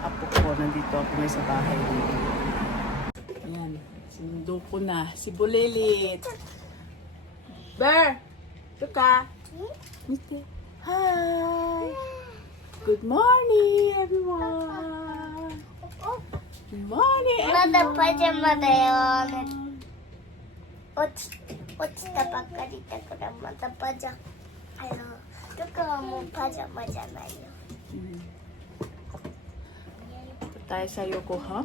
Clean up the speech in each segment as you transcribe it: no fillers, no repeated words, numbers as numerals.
apo ko. Nandito ako ngayon sa bahay nila. Ayan, sinundo ko na. Si Bulilit. Bear! Ito ka. Mister. Hi! Good morning, everyone! Good morning, everyone! まだパジャマだよ。落ちたばっかりだからまたパジャマ。だからもうパジャマじゃないよ。Ito tayo sa Yokohama.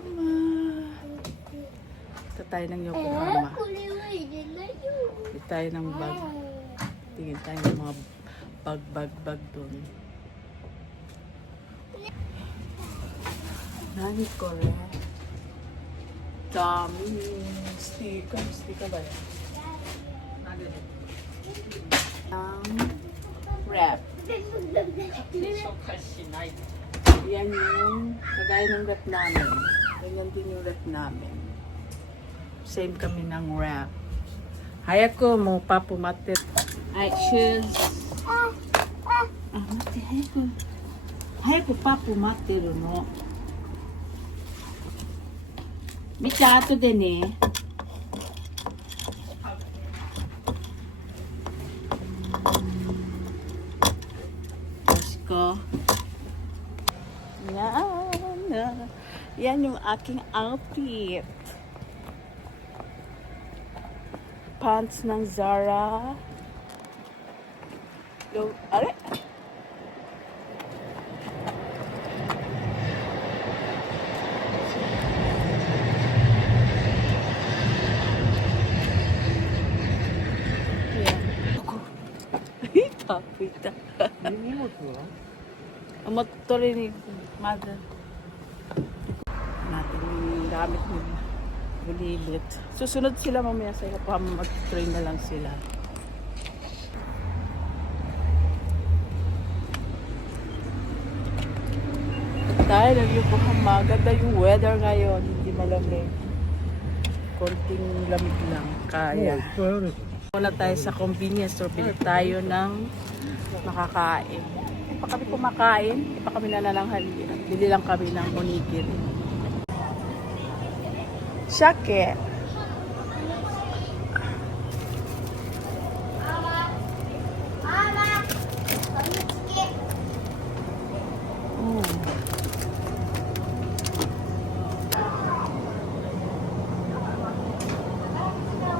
Ito tayo ng Yokohama. これは入れないよ。 Ito tayo ng bag. Tingin tayo ng mga bag doon. Nani ko rin. Dami. Sticker ba yan? Ang wrap. Yan yung kagaya ng wrap namin. Ganyan din yung wrap namin. Same kami ng wrap. Hayako mo papumatit. Ay, shoes. Mate, hayako. Hayako papumatit no. Mita, ato din eh. Ko. Yan. Yan yung aking outfit. Pants ng Zara. Are? Tapita. Ang motor ni mother. Natin yung gamit ni Bulilit. Susunod sila mamaya sa Yokohama. Mag-train na lang sila. Tayo ng Yokohama. Ganda yung weather ngayon. Hindi malamig. Konting lamig lang. Kaya. Muna tayo sa convenience store. Bili tayo ng makakain. Hindi pa kami kumakain. Hindi pa kami nanananghalian. Bili lang kami ng onigiri. Shake.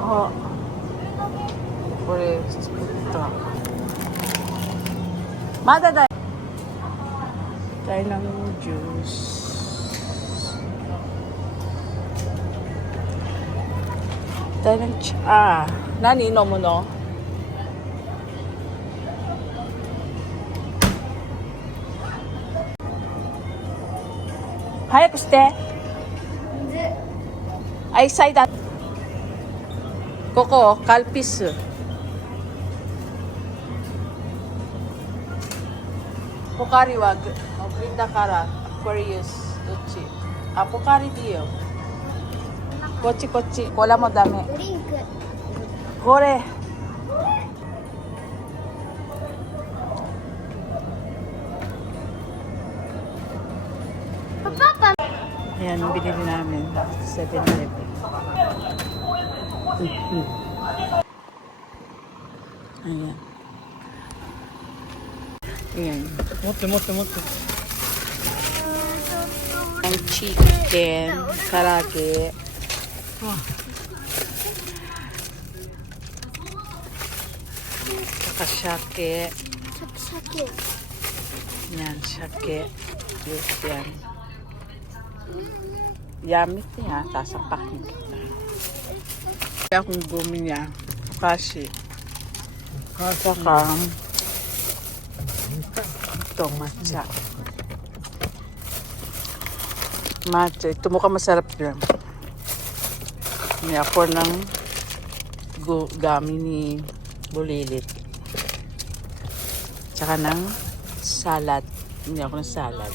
Oh. これ作ったまだだtayo ng juice tayo ng nani inomu no? Hayaku shite ay saida koko kalpis Pokari wa green da kara Aquarius dochi. Pokari diyo. Kochi. Cola mo dame. ドリンク。これ。Papa. Ayan, binili namin. 7-Eleven. Ayan. Ayan. 持って持って持って Ang chicken, karage. Saka shake. Shake. Yan, shake. Yes, yan. Yummy niya. Sasapakin kita. Kaya kung gumi niya, kashi. Saka, ito, matcha. Matcha. Ito mukhang masarap dyan. May ako ng gami ni Bulilit. Tsaka ng salad. Hindi ako ng salad.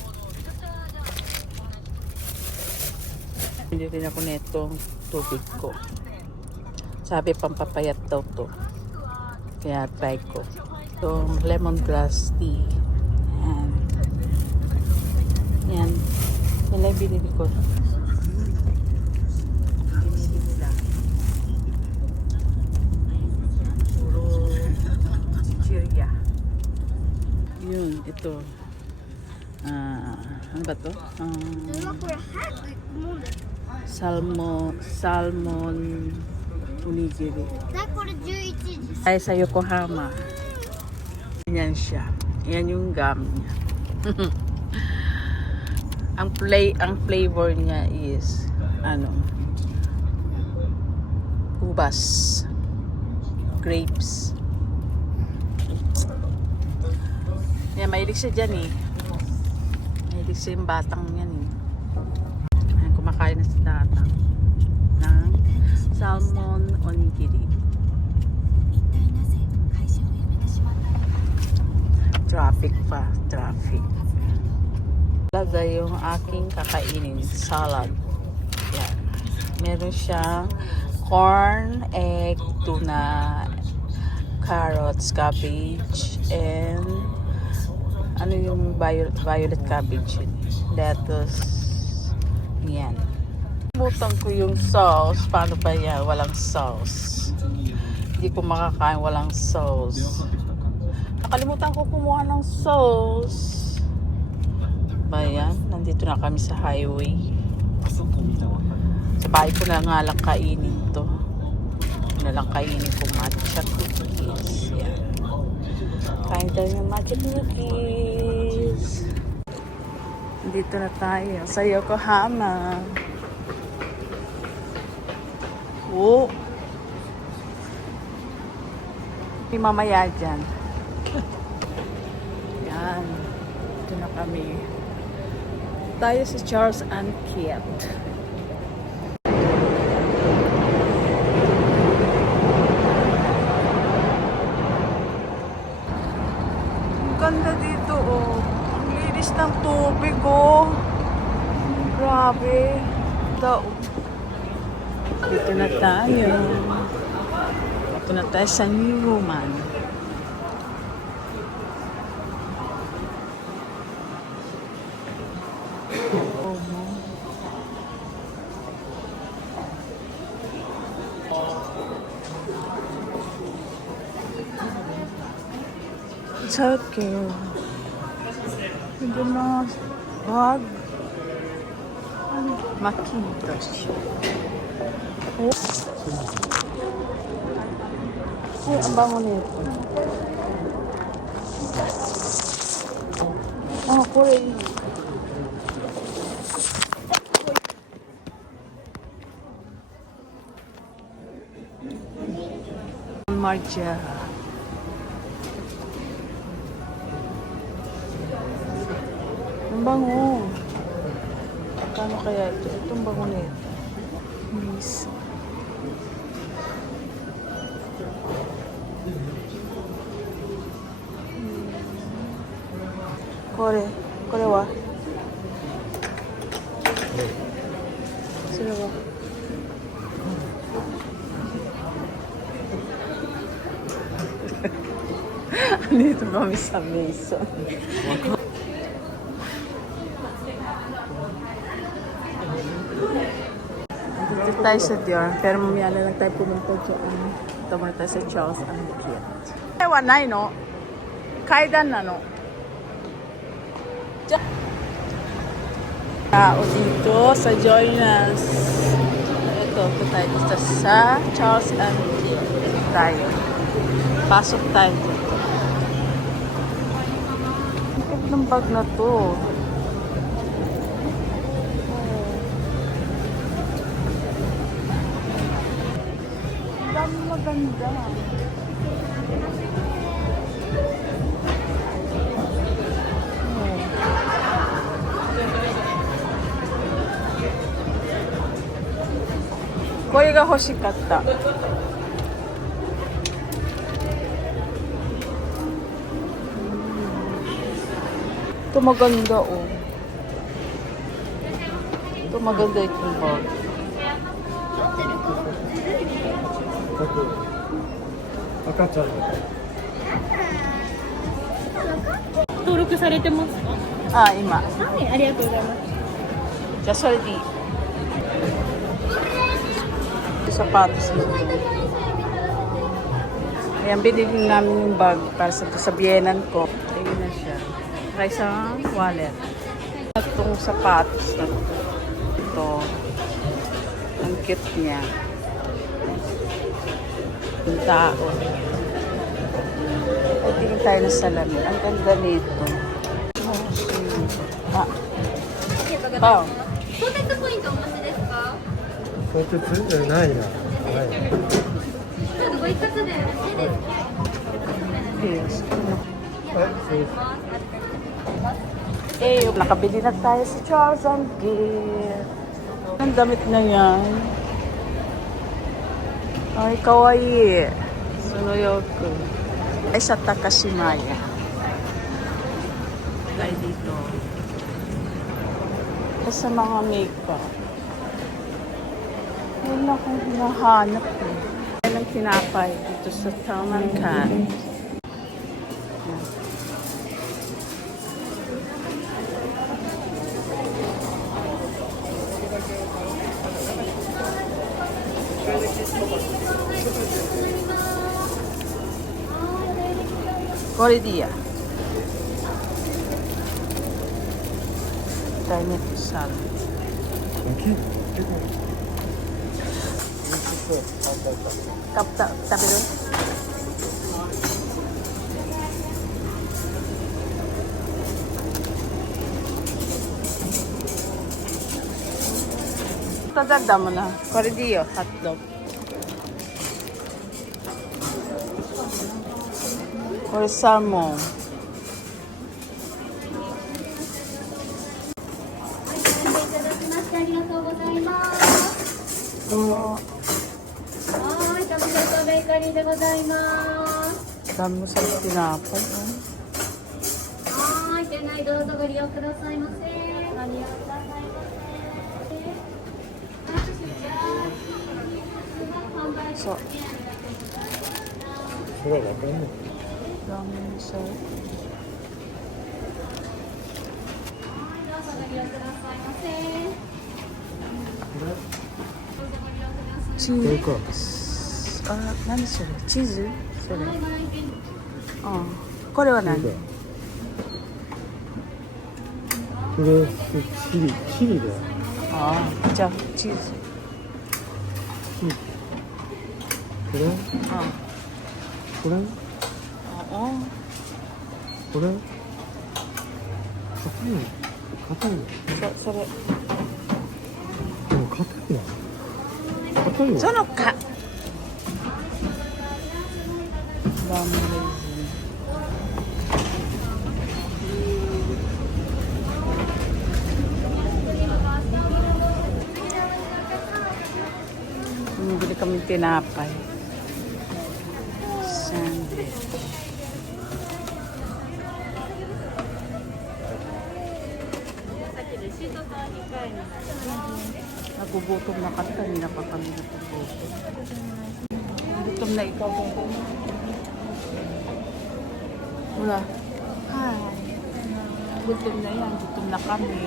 Hindi rin ako netong tubig ko. Sabi pampapayat daw to. Kaya try ko. Itong lemongrass tea. Yan. Yan. binili ko. Binili nila. Puro chichirya. Yun, ito. Ano ba to? Salmon onigiri. Ay sa Yokohama. Yan siya. Yan yung gum niya. ang flavor niya is ubas, grapes. Yan, mahilig siya dyan eh. Mahilig siya yung batang yan eh. Ayan, kumakain na si tatang ng salmon onigiri. Traffic pa, traffic. Talaga yung aking kakainin, salad. Yan. Meron siyang corn, egg, tuna, carrots, cabbage, and ano yung violet cabbage yun? Lettuce. Yan. Butang ko yung sauce. Paano ba yan? Walang sauce. Hindi ko makakain walang sauce. Nakalimutan ko kumuha ng sauce. Bayan, nandito na kami sa highway. Sa bahay ko na nga lang kainin to. Na lang kainin ko matcha cookies. Yan. Kain tayo ng matcha cookies. Dito na tayo sa Yokohama. Oh. May mamaya dyan. Yan. Dito na kami. Tayo si Charles and Kate. Ang ganda dito, oh. Ang linis ng tubig, oh. Grabe. Dito na tayo. Dito na tayo sa New Roman. It's okay. Hindi na bag. Macintosh. Oh. Ay, ang bango nito. Oh, kulay. Marja. Ang bango. Kano kaya ito? Itong bango na ito. Miss. Kore wa? Sino ba? Dito kami sa Mason. Dito tayo sa Dior, pero mamaya na lang tayo pumunta dyan. Ito muna tayo sa Charles and Kate. Ewa na, no? Kaidan na, no? Tao dito sa Joynas. Ito tayo dito sa Charles and Kate. Tayo. Pasok tayo dito. Ang cute ng bag na to. Ang maganda. Koれが欲しかった。Ito maganda, oh. Ito maganda itong bag. 赤ちゃん登録されてますか？あ、今。はい、ありがとうございます。Just already. Sapatos dito. Ayan, binili namin yung bag para sa biyenan ko. Ayun na siya. Try sa wallet. Itong sapatos na ito. Ito. Ang cute niya. Yung tao. Ay, tingin tayo ng salamin. Ang ganda nito. Ah. Oh. 当テポイントお持ちですか？相鉄ないな。はい。ご一括でよろしいですか？ Yes. はい、そうです。 Eh, nakabili na tayo sa Charles and Gift. Ang damit na yan. Ay, kawaii. Sunoyoku. Ay, sa Takashimaya. Tayo dito. Ay, sa mga makeup. Yun lang kung hinahanap eh. Yan ang tinapay dito sa Tamankan. Korea. Tayo nito sa 大きい。結構。そう。あったあった。 tabi doon. Tadagda mo na. Korea, hotdog. Or salmon. ありがとうございます。はい、タブレットベーカリーでございます。 Dami mo sa tinapay. Oh. はい、店内どうぞご利用くださいませ。ご利用くださいませ。 So, それはわかんない。 dami mo sa... どうぞご利用くださいませ。 Cheese. Ah, naniそれ? Cheese? それ. Ah, これは何? これチリだよ。 Ah, じゃあ、チーズ. チリ。これ？ Ah. これ？ Oo. これ？硬い。それ. でも硬いな。硬いよ。そのか. Dami. Bumili kami tinapay. Sandwich. Nagugutom na kasi kanina pa kami nagugutom. Gutom na ikaw. Wala. Hi. Gutom na yan. Gutom na kami.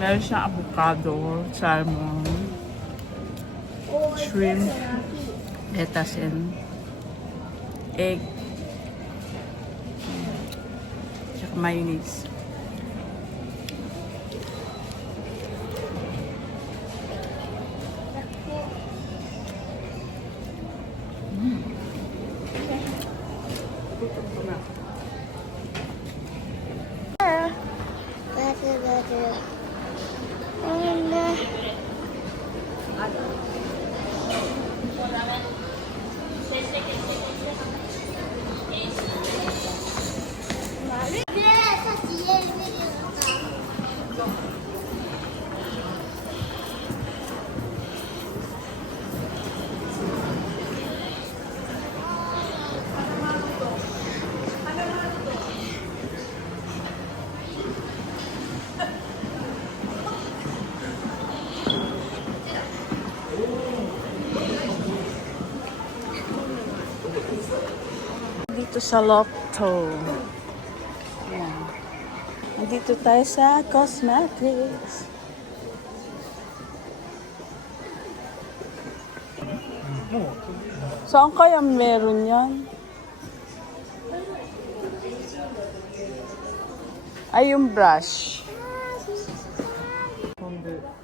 Meron siyang avocado, salmon, shrimp, lettuce, and egg. Tsaka mayonnaise. dito sa Lotto. Ayan. Nandito tayo sa cosmetics. Saan kaya meron yan? Ay, yung brush. 飛んであ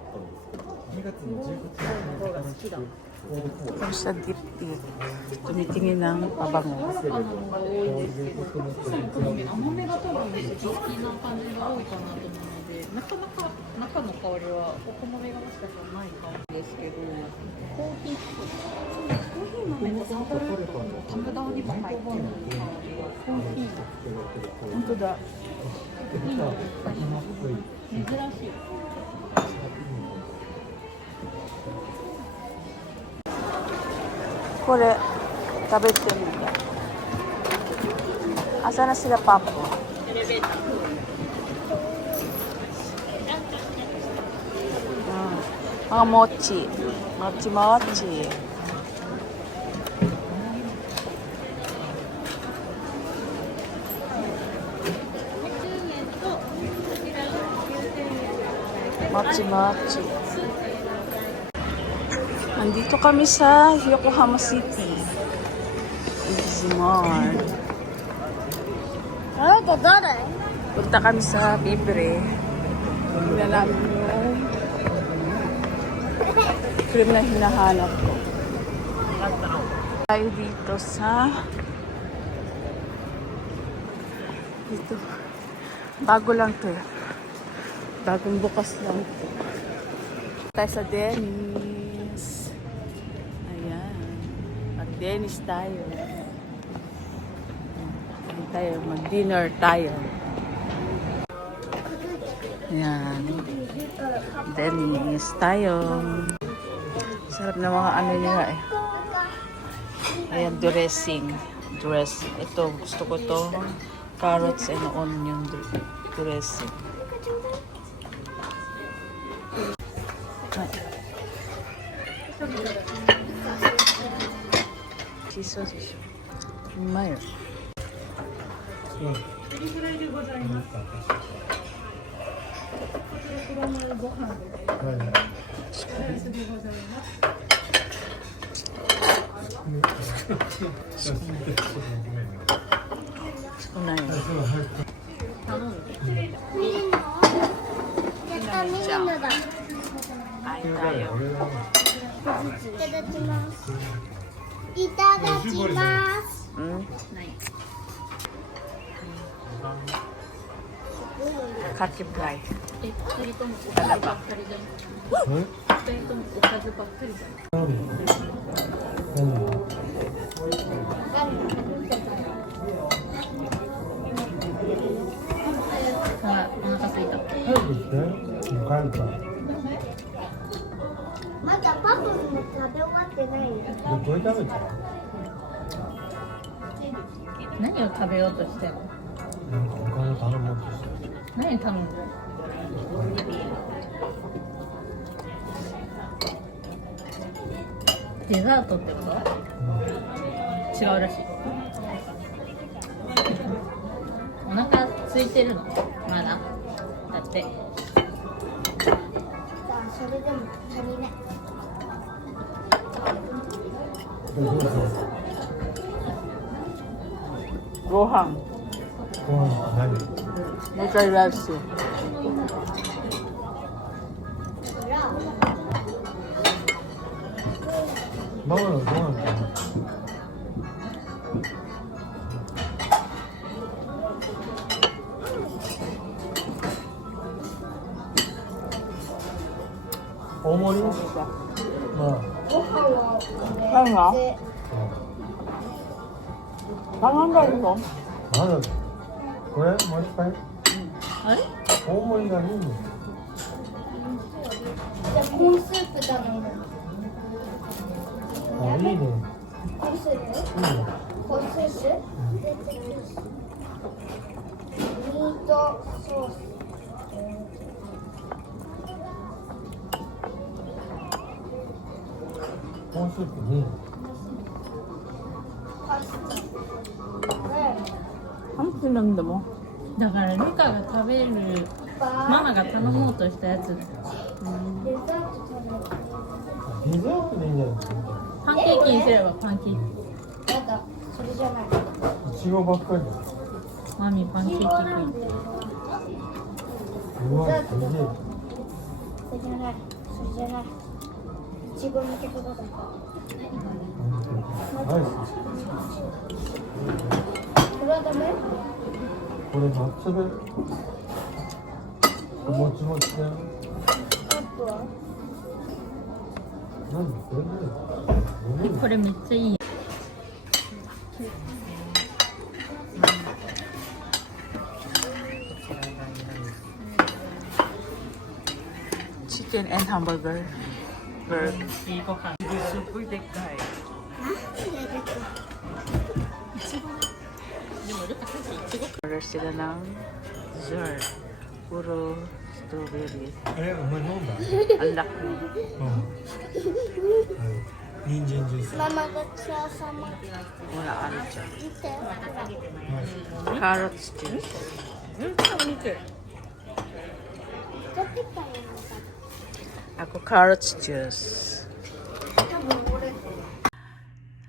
ったんですけど、2月の18日に新しくオールフォー Ito sa diptik. Tumitingin ng pabango. セレブのゴールデンコスメットの甘めが多分好きな感じが多いかなと思うので、なかなか中の香りはお好みがもしかしたらないかもですけど、コーヒーっぽい。コーヒー豆とサンプルとタムダーにも入ってる香りがコーヒー本当だ。珍しい。これ、食べてみて。Asa na sila, Papa? Mga mochi. Mochi-mochi. Mochi-mochi. Nandito kami sa Yokohama City. Izumar. Ah, dadare. Punta kami sa Bibre. Tingnan namin yung cream na hinahanap ko. Tayo dito sa dito. Bago lang to. Bagong bukas lang to. Tayo sa Dennis. Ayan. Mag-Dennis tayo. Tayo, mag-dinner tayo. Ayan. Dennis tayo. Sarap na mga ano nila eh. Ayan, dressing. Dressing. Ito, gusto ko to. Carrots and onion dressing. Shiso, shiso. Umayo. Unayo. やった、みんなだ。Ay tayo. いただきます。いただきます。 Hmm? Kakipray. 2人ともおかずばっかりじゃん。2人ともおかずばっかりじゃん。ほら、お腹すいた。まだパパも食べ終わってないよ。何を食べようとしてるの？何頼むの？デザートってこと？違うらしい。お腹空いてるの？まだ？だって。じゃあそれでも足りない。ご飯。もう一回ライス。ママのご飯大盛りまあご飯は何がで頼んだでしょまだこれもう一回あれ？大盛りがいいのじゃあコーンスープ食べる。あいいねコーンスープ？いいねコーンスープ？ミートソース。コーンスープにカ Ano pinagda mo? だからルカが食べるママが頼もうとしたやつデザート食べる。デザートでいいんじゃないですか。パンケーキにすればパンケーやだ、それじゃない。いちごばっかりだ。キマミパンケーキいちごなん食いだよ。うわ、すげえ。それじゃない。それじゃない。いちごのところだから。ナイス。これはダメ？これ抹茶で。もちもちだよ。あとは？何これね。これめっちゃいい Chicken and hamburger. Burger. いいご飯 Super dekkai. でもルカさっきいちご Order sila ng dessert. Puro strawberry. お前飲んだ？ Ang laki. 人参ジュース。ママごちそうさま。 Wala ano dyan. 見て。 Carrots juice. 見て 買ってたよ。 Ako carrots juice. 多分俺。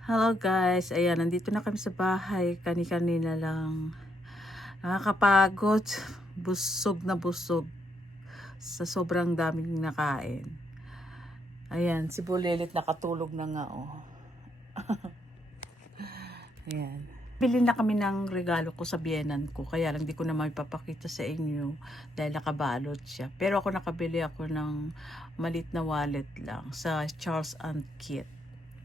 Hello guys. Ayan, nandito na kami sa bahay. Kani-kanina lang. Nakakapagod. Busog na busog. Sa sobrang daming nakain. Ayan, si Bulilit nakatulog na nga, oh. Ayan. Bili na kami ng regalo ko sa biyenan ko. Kaya lang di ko na maipapakita sa inyo dahil nakabalot siya. Pero ako nakabili ako ng malit na wallet lang sa Charles and Kit.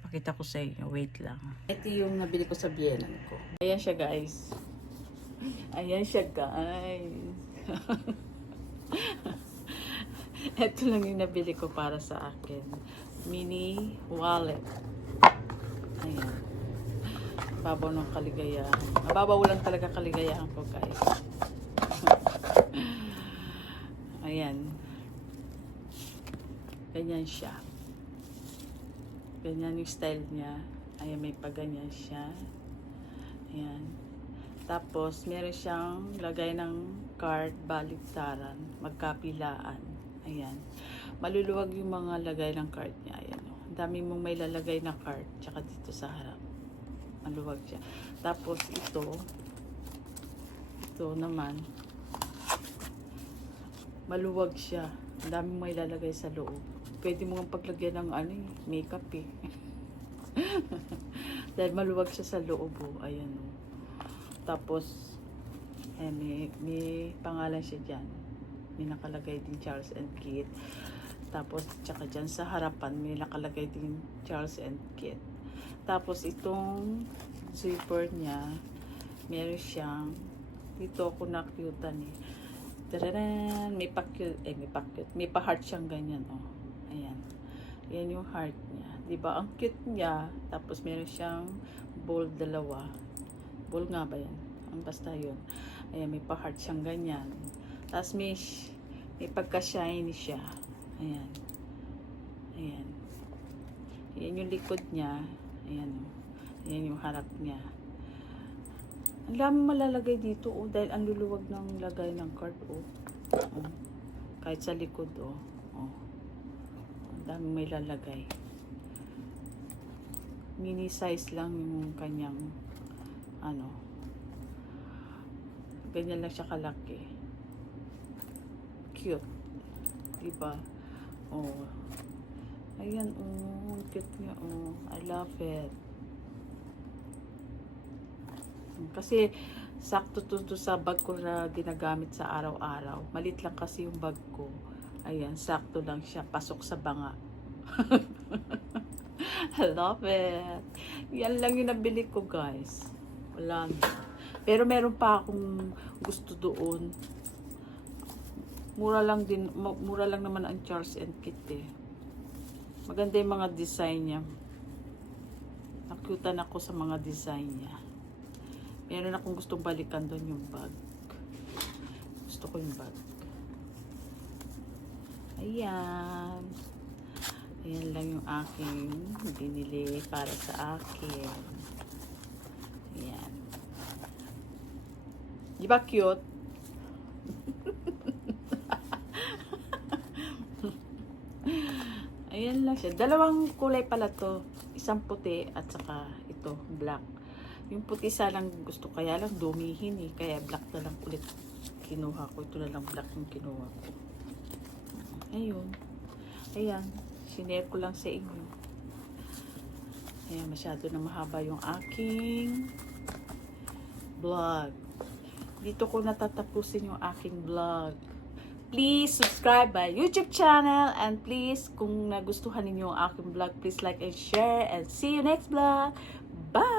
Pakita ko sa inyo. Wait lang. Ito yung nabili ko sa biyenan ko. Ayan siya, guys. Ayan siya, guys. Ito lang yung nabili ko para sa akin. Mini wallet. Ayan. Mababaw ng kaligayahan. Mababaw lang talaga kaligayahan ko, guys. Ayan. Ganyan siya. Ganyan yung style niya. Ayan, may paganyan siya. Ayan. Tapos, meron siyang lagay ng card, baliktaran, magkapilaan. Ayan. Maluluwag yung mga lagay ng card niya. Ayan. Ang dami mong may lalagay na card. Tsaka dito sa harap. Maluwag siya. Tapos ito naman, maluwag siya. Ang dami mong may lalagay sa loob. Pwede mo nga paglagyan ng makeup eh. Dahil maluwag siya sa loob. Oh. Ayan. Oh. Tapos, ayan, may pangalan siya dyan. May nakalagay din Charles and Kit. Tapos, tsaka dyan sa harapan, may nakalagay din Charles and Kit. Tapos, itong zipper niya, meron siyang, dito ako nakyutan eh. Tararan! May pa-heart siyang ganyan, oh. Ayan. Ayan yung heart niya. Diba? Ang cute niya. Tapos, meron siyang bowl dalawa. Bowl nga ba yan? Basta yun. Ayan, may pa-heart siyang ganyan. Tapos may pagka-shiny siya. Ayan. Ayan. Ayan yung likod niya. Ayan. Ayan yung harap niya. Ang dami malalagay dito, oh, dahil ang luluwag ng lagay ng card, oh. Oh. Kahit sa likod, oh. Oh. Ang dami may lalagay. Mini size lang yung kanyang ganyan lang siya kalaki. Cute. Diba? Oh. Ayan, oh. Cute niya, oh. I love it. Kasi, sakto to sa bag ko na ginagamit sa araw-araw. Malit lang kasi yung bag ko. Ayan, sakto lang siya. Pasok sa banga. I love it. Yan lang yung nabili ko, guys. Wala na. Pero meron pa akong gusto doon. Mura lang naman ang Charles and Kit eh. Maganda yung mga design niya. Nakyutan ako sa mga design niya. Meron akong gustong balikan doon yung bag. Gusto ko yung bag. Ayan. Ayan lang yung aking binili para sa akin. Ayan. Di ba cute? Ayan lang siya. Dalawang kulay pala to. Isang puti at saka ito, black. Yung puti sanang gusto, kaya lang dumihin eh. Kaya black na lang ulit kinuha ko. Ito na lang black yung kinuha ko. Ayun. Ayan. Sinare ko lang sa inyo. Ayan, masyado na mahaba yung aking vlog. Dito ko natatapusin yung aking vlog. Please subscribe my YouTube channel, and please, kung nagustuhan ninyo ang aking vlog, please like and share, and see you next vlog. Bye!